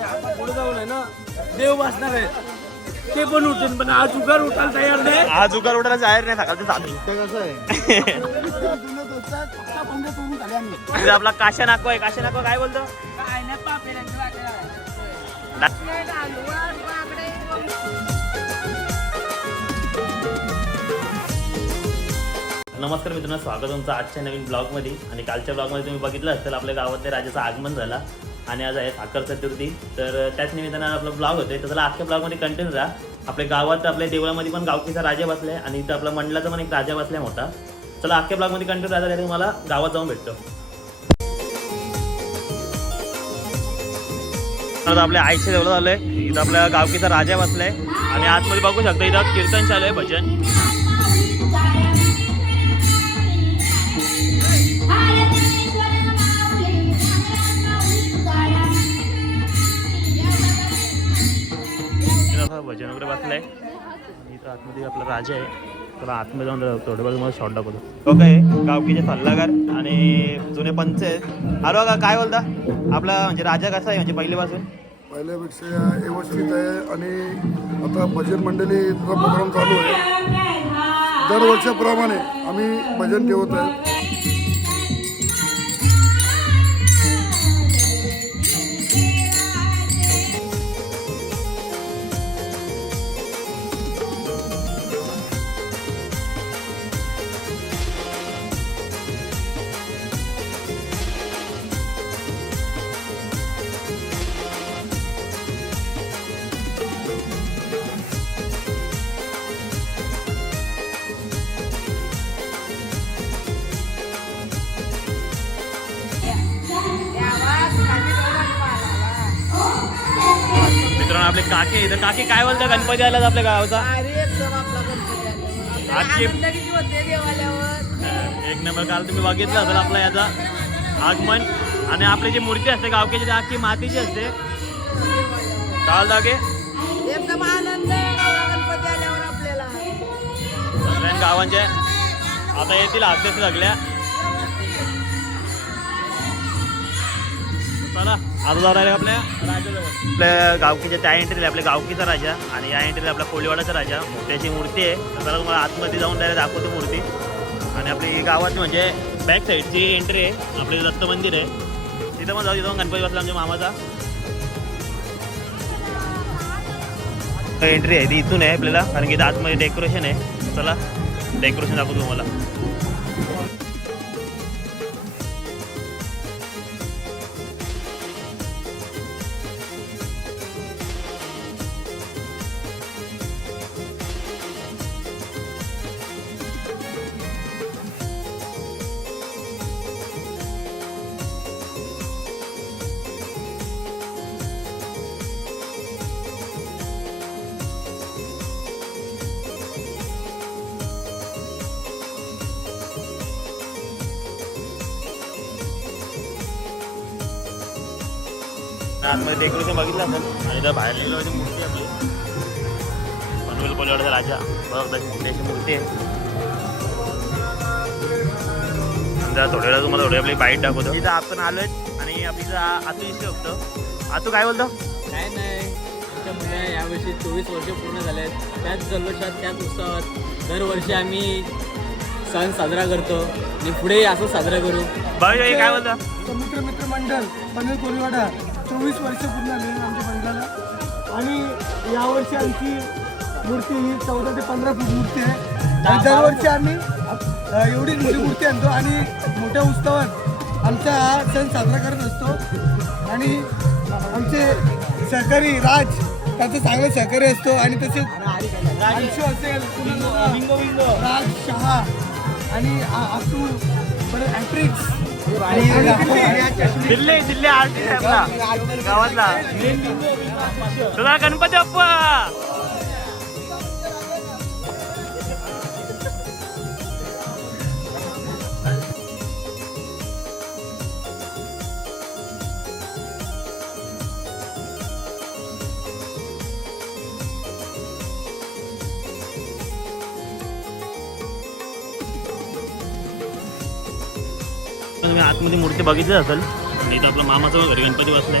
आहे आता पुढे जाऊन आहे ना देव बसणार आहे. ते पण उठेल पण आज उगार उठायला तयार नाही. आज उकार उठायला जाहीर नाही सकाळचं ते कसं आहे? तिथे आपला काशा नाको आहे काशा नाको काय बोलतो? नमस्कार मित्रांनो स्वागत तुमचं आजच्या नवीन ब्लॉगमध्ये आणि कालच्या ब्लॉगमध्ये तुम्ही बघितलं असेल आपल्या गावातल्या राजाचं आगमन झाला. आणि आज आहे साखर चतुर्थी. तर त्याच निमित्तानं आपला ब्लॉग होते तर त्याला आजच्या ब्लॉगमध्ये कंटिन्यू राहा आपल्या गावात आपल्या देवळामध्ये पण गावकीचा राजा बसलाय आणि इथं आपला मंडळाचा पण एक राजा बसलाय मोठा. चला अख्ख्या ब्लॉगमध्ये कंटिन्यू राहता. त्याने तुम्हाला गावात जाऊन भेटतो. आता आपल्या आईच्या देवळात आलंय. इथं आपल्या गावकीचा राजा बसलाय. आणि आतमध्ये बघू शकता इथं कीर्तन चालू आहे भजन. भजन वगैरे बसलंय. आणि इथं आतमध्ये आपला राजा आहे. तर आतमध्ये जाऊन थोडे बाजू मला शॉर्ट दाखवतो. ओके गावकीचे सल्लागार आणि जुने पंच आहेत. अरे बघा काय बोलता? आपला म्हणजे राजा कसा आहे? म्हणजे पहिल्यापासून पहिल्यापेक्षा व्यवस्थित आहे आणि आता भजन मंडळीचा प्रोग्राम चालू आहे. दरवर्षाप्रमाणे आम्ही भजन ठेवत आहे. काके इथं काके काय बोलता? गणपती आला आपल्या गावाचा. आजची एक नंबर काल तुम्ही बघितलं असेल आपला याचा. आगमन आणि आपली जी मूर्ती असते गावकीची ती अख्खी मातीची असते. काल दागे. एकदम आनंद एवढा गणपती आल्यावर आपल्याला. सगळ्या गावांच्या आता येतील हास्य सगळ्या. चला आता जाऊ राहिले आपल्या. राजाजवळ आपल्या गावकीच्या त्या एंट्रीला आपल्या गावकीचा राजा आणि या एंट्रीला आपला कोळीवाडाचा राजा. मोठ्याची मूर्ती आहे. तर त्याला तुम्हाला आतमध्ये जाऊन द्यायला दाखवतो मूर्ती. आणि आपली गावात म्हणजे बॅक साईडची एंट्री आहे. आपले दत्त मंदिर आहे. तिथं मग जाऊ तिथं गणपती बसला आमच्या मामाचा. एंट्री आहे ती इथून आहे आपल्याला. कारण की इथं आतमध्ये डेकोरेशन आहे. चला डेकोरेशन दाखवतो तुम्हाला. आतमध्ये डेकोरेशन बघितलं असेल आणि त्या बाहेर लिहिलं होती मूर्ती आपली. पनवेल कोलवाडाचा राजा. बघ त्याची मोठी मूर्ती आहे. थोड्या वेळा तुम्हाला थोडी आपली बाईट दाखवतो. इथं आपण आलोय आणि आपली इथं आतू दिसते फक्त आतू काय बोलतो? काय नाही. आमच्या मुलं यावर्षी चोवीस वर्ष पूर्ण झाले आहेत त्याच जल्लोषात त्याच उत्सवात दरवर्षी आम्ही सण साजरा करतो. आणि पुढेही असं साजरा करू. बाबा काय बोलतो? मित्र मित्र मंडळ पनवेल कोळीवाडा चोवीस वर्ष पूर्ण झाली आमच्या मंडळाला आणि यावर्षी आमची मूर्ती ही चौदा ते पंधरा फूट मूर्ती आहे. आणि दरवर्षी आम्ही एवढी मोठी मूर्ती आणतो आणि मोठ्या उत्सवात आमचा हा सण साजरा करत असतो. आणि आमचे सहकारी राज त्याचं चांगलं सहकारी असतो आणि तसेच अंशू असेल राज शहा आणि आतू परत ॲट्रिक्स दिल्ली दिल्ली आर्टिस्ट आहे आपला गावातला. तुला गणपती बाप्पा! आतमध्ये मूर्ती बघितली असेल. आणि इथं आपलं मामाचं घरी गणपती बसलाय.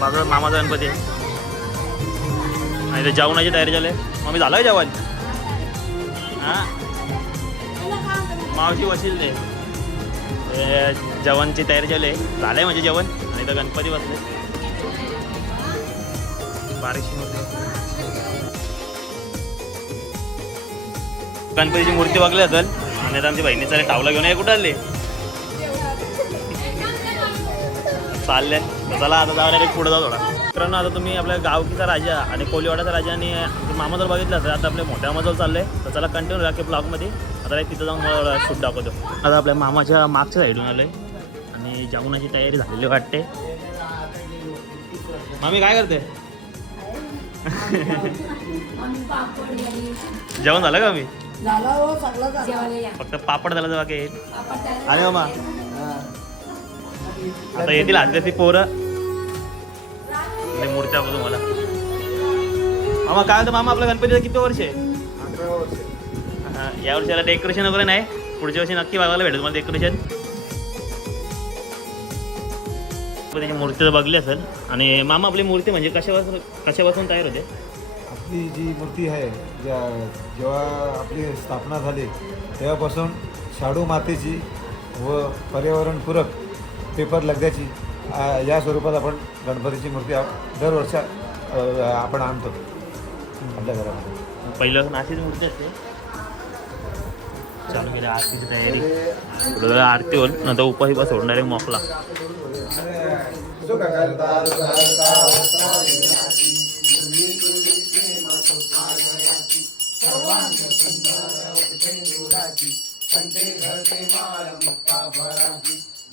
माझा मामाचा गणपती आहे. आणि ते जेवणाची तयारी झाली आहे. मी झालं का जेवण? हां? मावशी बसेल ते. जेवणची तयारी झाली आहे. झालं आहे म्हणजे जेवण. आणि तर गणपती बसले बारीकशी गणपतीची मूर्ती बघली असेल. आणि आता आमच्या बहिणीचा टावला घेऊन ये. कुठं आले चालले तर चला आता जाऊन एक पुढे जाऊ थोडा. मित्रांनो आता तुम्ही आपल्या गावकीचा राजा आणि कोलीवाडाचा राजा आणि मामा जर बघितलं असेल आता आपल्या मोठ्या मामाजवळ चाललंय. तर चला कंटिन्यू राखे ब्लॉगमध्ये आता एक तिथं जाऊन मला शूट दाखवतो. आता आपल्या मामाच्या मागच्या साईडून आलोय. आणि जेवणाची तयारी झालेली वाटते. मामी काय करते? जेवण झालं का मी हो फक्त पापड झाला बाकी येईल आणि मामा? आता येतील ती पोरं. मूर्त्या बघू मला मामा काय होतं मामा आपल्या गणपतीचं किती वर्ष आहे? या वर्षाला डेकोरेशन वगैरे नाही. पुढच्या वर्षी नक्की बघायला भेटेल मला डेकोरेशन त्याची मूर्ती तर बघली असेल. आणि मामा आपली मूर्ती म्हणजे कशापासून कशापासून तयार होते? आपली जी मूर्ती आहे ज्या जेव्हा आपली स्थापना झाली तेव्हापासून शाडू मातेची व पर्यावरणपूरक पेपर लगद्याची या स्वरूपात आपण गणपतीची मूर्ती आप- दरवर्षा आपण आणतो. आपल्या घरामध्ये. पहिलं नाशिक मूर्ती असते. चालू केली आरतीची तयारी. आरती होईल नंतर उपाशी बस सोडणार आहे मोकला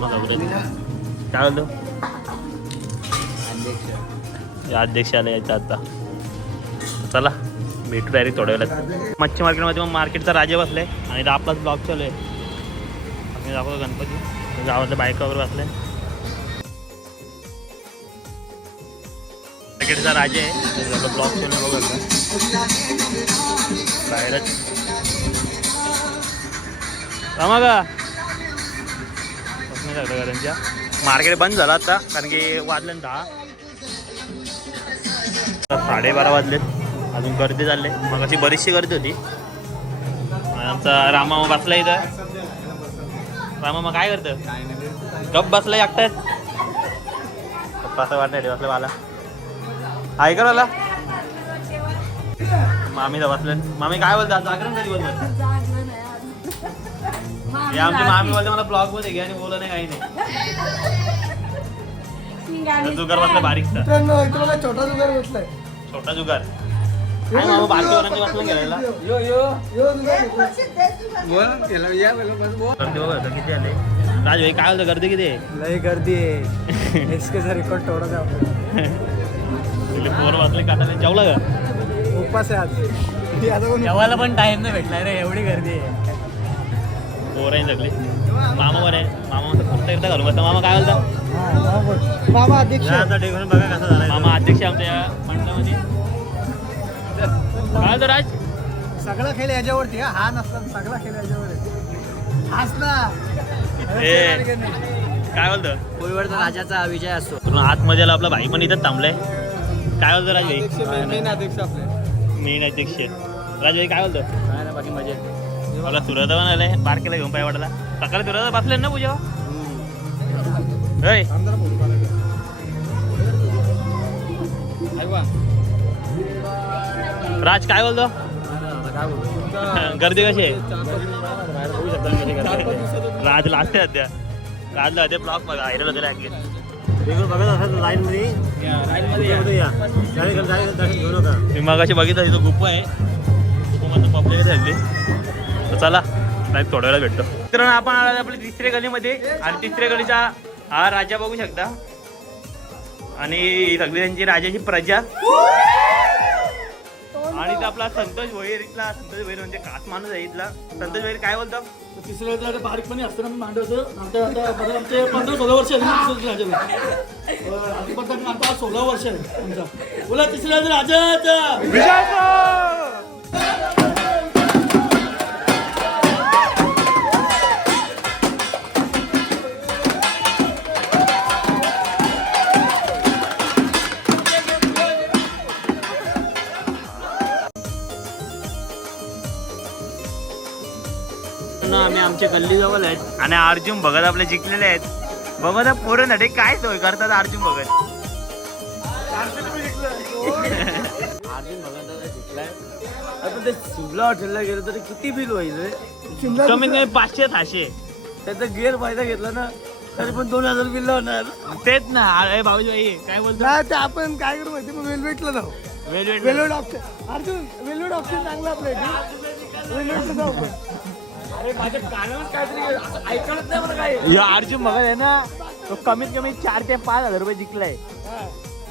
काय हे अध्यक्ष. आले याच्या आता. चला भेटू डायरेक्ट थोड्या वेळात. मच्छी मार्केटमध्ये मग मार्केटचा राजा बसलाय. आणि आपलाच ब्लॉग चालू आहे. आम्ही दाखवतो गणपती. गावातल्या बायका वगैरे बसलाय. मार्केटचा राजा आहे. आपला ब्लॉग चालू आहे बघा बाहेरच. रामा का नाही झालं का त्यांच्या? मार्केट बंद झालं आता कारण की वाजले ना दहा. साडेबारा वाजलेत. अजून गर्दी चालले मग अशी बरीचशी गर्दी होती. आमचा रामा मग बसला इथं. रामा मग काय करतं गप बसला एकटाच. पप्पा असं वाटलं बसलं मला हाय कर मला मामी तर बसले मामी काय बोलतात जागरण कधी बोलतात हे आमची मामी बोलते मला ब्लॉगमध्ये घ्या आणि बोला नाही. काही नाही जुगार बारीकचा मित्रांनो इथं बघा छोटा जुगार बसलाय छोटा जुगार. काय मामा बारकी वरांची बसला गेलेला यो. यो यो. जुगार घेतलाय. बोल याला या बोल बस बोल. गर्दी बघा आता किती आले? राज भाई काय होतं? गर्दी किती आहे? लय गर्दी आहे. एक्सकेचा रेकॉर्ड तेवढा द्या तुला पोर वाचले काटाने जेवला का? उपास आहे आज. आता कोण जेवायला पण टाइम नाही भेटला रे एवढी गर्दी आहे. पोर आहे सगळे. मामा बरं आहे मामा म्हणतो कुर्ता एकदा घालून बसता मामा काय बोलता? हा, मामा अध्यक्ष. डेकोरेशन बघा कसं झालं मामा अध्यक्ष आमच्या या मंडळामध्ये. काय होतं राज? सगळा खेळ याच्यावरती हा. हा नसतात सगळा खेळ याच्यावर ए काय बोलतं? कोळीवाडचा राजाचा विजय असतो. पूर्ण आतमध्ये आला आपला भाई पण इथंच थांबलाय. काय बोलतो राज भाई? मेन अध्यक्ष आपले. मेन अध्यक्ष. राज भाई काय बोलतो? काय ना बाकी मजेत. मला सुरत पण आलाय. बारकेला घेऊन पाय वाटला सकाळी सुरत बसले ना पूजा? होय. राज काय बोलतो? गर्दी कशी आहे? राज लास्ट आहे सध्या राजला सध्या ब्लॉक बघा आयरल होते लागले मी मग अशी बघितलं तिथं गुप्प आहे. पब्लिक झाली तर चला नाही थोड्या वेळा भेटतो. मित्रांनो आपण आलो आपल्या तिसऱ्या गलीमध्ये आणि तिसऱ्या गलीचा हा राजा बघू शकता. आणि ही सगळी त्यांची राजाची प्रजा. आणि इथं आपला संतोष भोईर इथला. संतोष भोईर म्हणजे खास माणूस आहे इथला. संतोष भोईर काय बोलतो? तिसऱ्या आता बारीकपणे असताना मी मांडवतो नंतर आता बरं आमचे पंधरा सोळा वर्ष आहे राजाला. सोळा वर्ष आहे आमचा बोला तिसऱ्या राजाचा आमच्या गल्लीजवळ आहेत आणि अर्जुन भगत आपले जिंकलेले आहेत. बघा त्या पोरांसाठी काय सोय करतात अर्जुन भगत. अर्जुन भगत जिंकलाय. आता ते शिमला हॉटेलला गेलं तरी किती बिल शिमला कमीत कमी पाचशे थाशे त्याचा गेअर फायदा घेतला ना तरी पण दोन हजार बिल होणार तेच ना अरे भाऊजी काय बोलतो? नाही ते आपण काय करू माहिती? मग वेलवेटला जाऊ. Velvet velvet option Arjun velvet option चांगला आपल्या वेलवेटला जाऊ या अर्जुन भगत आहे ना तो कमीत कमी चार ते पाच हजार रुपये जिंकलाय.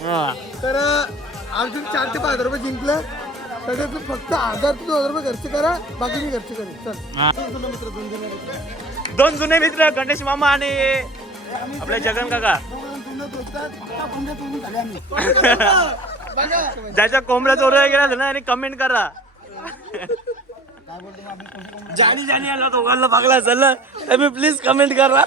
हा. तर अर्जुन चार ते पाच हजार रुपये जिंकलं. त्याच्यातून फक्त हजार ते दोन हजार रुपये खर्च करा बाकी मी खर्च करेन. चल. हा. दोन जुने मित्र दोन जुने मित्र. दोन जुने मित्र गणेश मामा आणि आपले जगन काका. ज्याच्या कोंबड्या चोरल्या गेला ना आणि कमेंट करा. जाणी जाणी आला दोघांना बघला चाललं तुम्ही प्लीज कमेंट करा.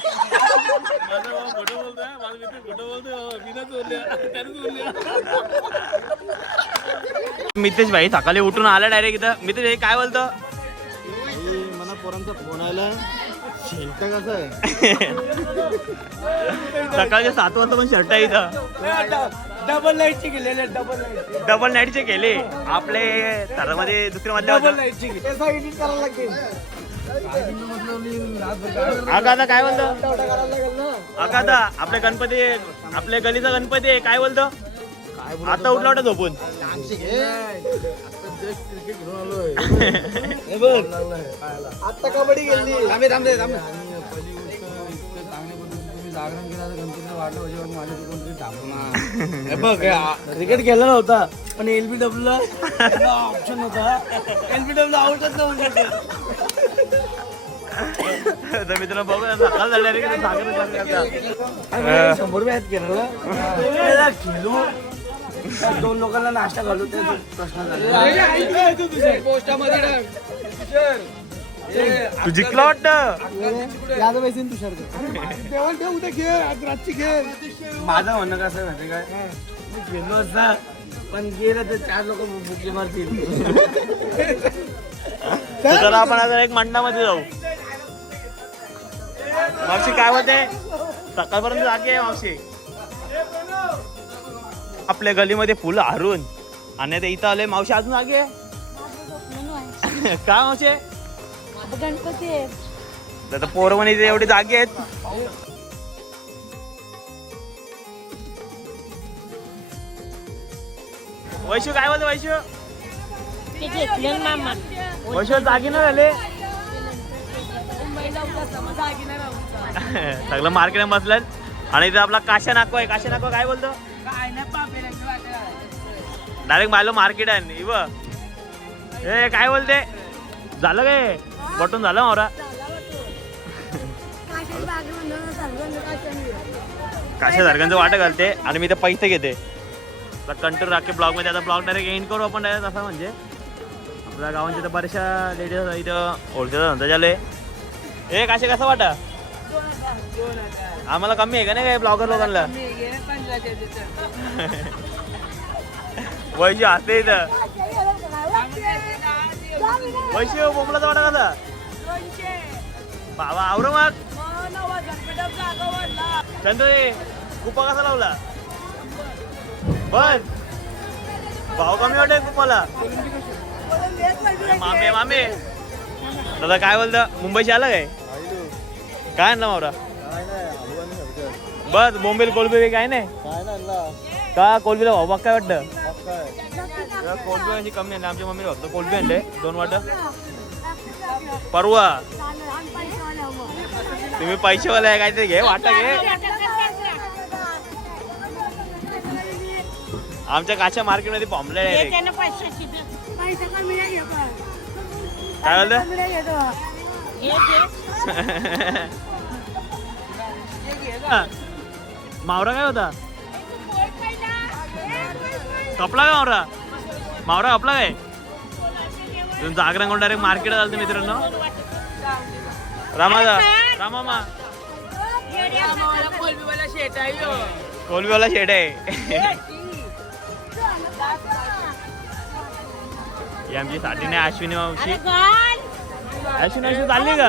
मितेश भाई सकाळी उठून आला डायरेक्ट इथं. मितेश भाई काय बोलतो? मला पोरांचा फोन आला. कसा आहे. सकाळचे सात वाजता पण शर्ट आहे इथं. डबल लाईटची गेलेले डबल लाइट डबल नाईटचे केले. आपले मध्ये दुसऱ्या मधल्या डबल होतं. लाईटची त्याचा एडिट करायला लागेल आका आता काय बोलतो? तेवढा करायला लागेल ना. आका आता आपल्या गणपती आपल्या गलीचा गणपती आहे. काय बोलतो? आता उठला होता झोपून. हे आता कबड्डी गेली थांबे थांबे थांबे. बघ क्रिकेट खेळला नव्हता पण एलबीडब्ल्यू ला ऑप्शन होता. एलबीडब्ल्यू आउटच नव्हतं. तर मित्रांनो बघू सकाळ रे शंभर रुपये आहेत केरळला खेळू. दोन लोकांना नाश्ता घालू ते प्रश्न झाले. तू जिंकला वाटतं? यादव तुषार ठेव उद्या खेळ. आज रातची खेळ. माझं म्हणणं कसं माहिती काय मी खेळलो असता पण गेलं तर चार लोक बुके मारतील. तर आपण आता एक मंडामध्ये जाऊ. मावशी काय होते सकाळपर्यंत जागे मावशी. आपल्या गलीमध्ये फुलं हारून. आणि आता इथं आले मावशी अजून जागे आहे? का मावशी? गणपती आता पोरं पण इथे एवढी जागे आहेत. वैशू काय बोलतो वैशू? ते वैशू जागी ना झाले सगळं मार्केट बसलं आणि इथे आपला काशा नाको आहे. काशा नाको काय बोलतो? डायरेक्ट मायलो मार्केट आहे इव. ए काय बोलते? झालं काय? बटून झालं मावरा? काशा सारख्यांचं वाट घालते आणि मी ते पैसे घेते. कंट्रोल राखे ब्लॉगमध्ये आता ब्लॉग डायरेक्ट एंड करू आपण डायरेक्ट असा म्हणजे. आपल्या गावांच्या तर बऱ्याचशा लेडीज इथं. ओळखीचं धंदा झाले ए काशे कसं वाटा? आम्हाला कमी आहे का नाही काय? ब्लॉगर लोकांना? वैशी हसते इथं. वैशी वाटा कसा? बाबा आवर मग. चंद्र कुपा कसा लावला? बस. भाव कमी वाटेल कुपाला. मामे मामे. दादा काय बोलतं? मुंबईशी आला काय? काय आणलं मावरा? बस बोंबेल कोलबे काय नाही का कोलबीला भाऊ बाग काय वाटतं? कोलबी अशी कमी आणली आमच्या मम्मीने फक्त कोलबी आणले दोन वाट. परवा. तुम्ही पैसेवाले आहे काहीतरी घे वाटा घे. आमच्या काच्या मार्केटमध्ये पॉम्पलेट आहे नाही काय नाही हे घे. मावरा काय होता? कपला काय मावरा? मावरा कपला काय? तुम्ही जागरण कोण डायरेक्ट मार्केट चालतं मित्रांनो. रामा रामामा. कोलबीवाला शेट आहे. ही आमची साठी नाही अश्विनी मावशी. अश्विनी मावशी चालली का?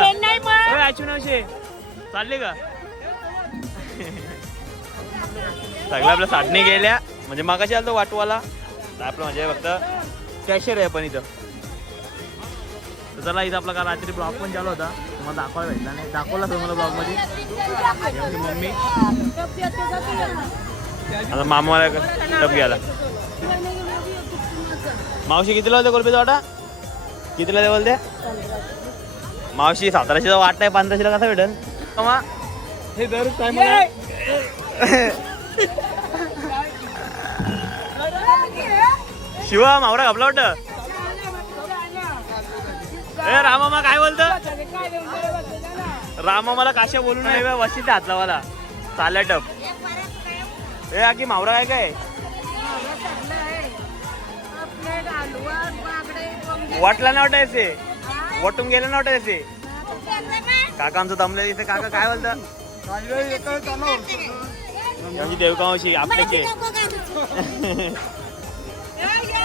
अश्विनी मावशी चालली का? सगळ्या आपल्या साठणी गेल्या. म्हणजे मागाशी आलो वाटवाला. आपलं म्हणजे फक्त कॅशियर आहे पण इथं. तर चला इथं आपला काल रात्री ब्लॉग पण चालू होता. तुम्हाला दाखवायला भेटला नाही. दाखवला तुम्हाला ब्लॉगमध्ये मम्मी. आता मामाला टप घ्यायला. मावशी कितीला होते कोलबीचा वाटा कितीला देवल ते मावशी साताराशेचा वाट आहे पंधराशेला कसा भेटेल? हे दर शिवा मावरा घापला वाटत? ए रामामा काय बोलत? रामा मला काशा बोलू नये वशी हात लावाला चालल्या टप. ए आकी मावरा काय काय? वाटला नाही वाटायचे वाटून गेलं नाही वाटायचे काका आमचं दमलं इथे. काका काय बोलत? म्हणजे देवकावशी आपल्याचे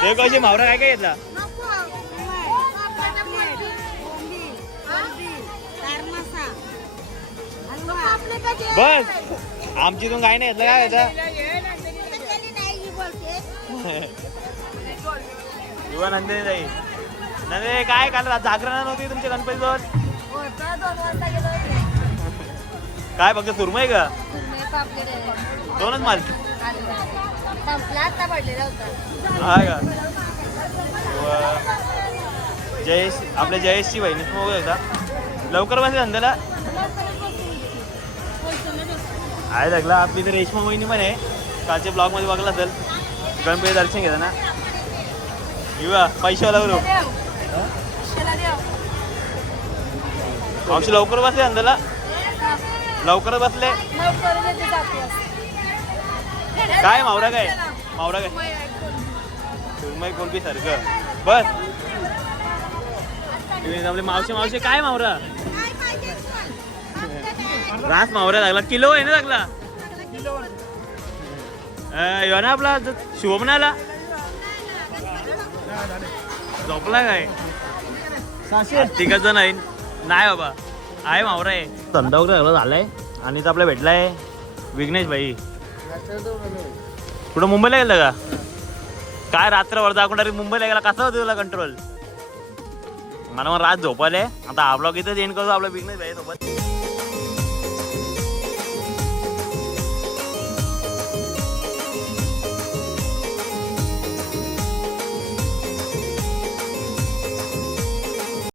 देवकावशी मावरा काय काय घेतला? बस. आमची तू काय नाही घेतलं काय घेतलं युवा नंदिनी जाई नंदिनी काय काल जागरण नव्हती तुमच्या गणपती जवळ काय फक्त सुरमई का? दोनच माल. हाय का? जयेश आपल्या जयेशची बहिणी बघू एकदा लवकर बसेल धंद्याला. आहे लागला आपली इथे रेशमा वहिनी पण आहे. कालच्या ब्लॉगमध्ये बघला असेल. गणपती दर्शन घेता ना युवा पैशावाला बरोबर. लवकर बसले धंद्याला. लवकर बसले? काय मावरा काय? मावरा काय? सुरमई कोलबी सारखं? बस. मावशी मावशी काय मावरा? रास मावरा लागला. किलो आहे ना लागला? ह्यो ना आपला शुभम ना आला झोपला काय? तिघच जण आहे नाही बाबा. आहे मावरा आहे धंदा वगैरे सगळं झालाय. आणि तर आपला भेटलाय विघ्नेश भाई. कुठं मुंबईला गेलं का? काय रात्रभर दाखवून डायरेक्ट मुंबईला गेला. कसं होतं तुला कंट्रोल मला मग रात झोपायला आता हा ब्लॉग इथंच एंड करतो आपला विघ्नेश भाई सोबत.